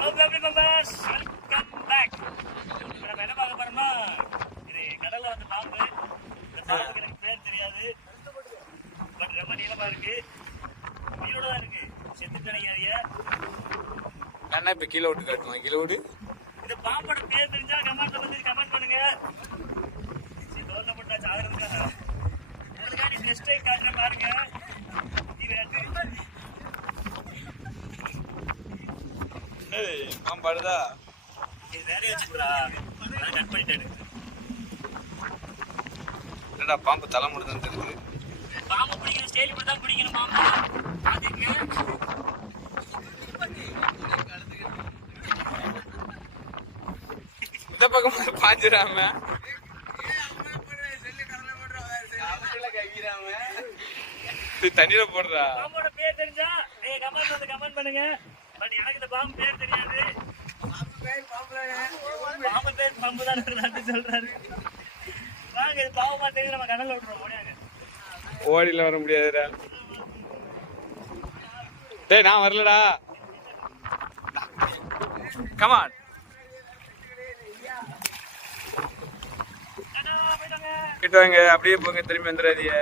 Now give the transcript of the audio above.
Hello family members, welcome back. இப்போ நம்ம என்ன பார்க்க போறோம்னா, இது கடல்ல வந்து பாம்பு. இந்த பாம்புக்கு எனக்கு பேர் தெரியாது, பட் ரொம்ப நீளமா இருக்கு, உயிரோட தான் இருக்கு. செத்து கிடைக்காதீங்க. நான் இப்ப கீழே விட்டு காட்டுவேன். கீழே விடு. இந்த பாம்போட பேர் தெரிஞ்சா கமெண்ட்ல வந்து கமெண்ட் பண்ணுங்க. சரி, கவர்மெண்ட் ஆகிறதுக்காக உங்களுக்காண்டி பெஸ்ட் காட்டுற பாருங்க. பாம்புடா இது வேலையை வச்சுக்கிறா, கட் பண்ணிட்டேன். என்னடா பாம்பு தலை மட்டும் தான் தெரியுது. பாம்பு பிடிக்கிற ஸ்டைல் இப்படி தான் பிடிக்கணும். பாம்பு பாத்துக்கங்க. இந்த பக்கம் பாஞ்சிடாம தண்ணியில போடுறா. பாம்போட பேர் தெரிஞ்சா கமெண்ட் வந்து கமெண்ட் பண்ணுங்க. பட் எனக்கு இந்த பாம்பு பேர் தெரியாது. பாம்பு பேர் பாம்பு தான் சொல்றாரு. வாங்க, இது பாவமா தெரிஞ்சு நம்ம கடல்ல விட்டுறோம். ஓடியாங்க. ஓடில வர முடியாதுடா. டேய், நான் வரலடா. கமான். கிட்ட வாங்க, அப்படியே போங்க, திரும்பி வந்துடாதீங்க.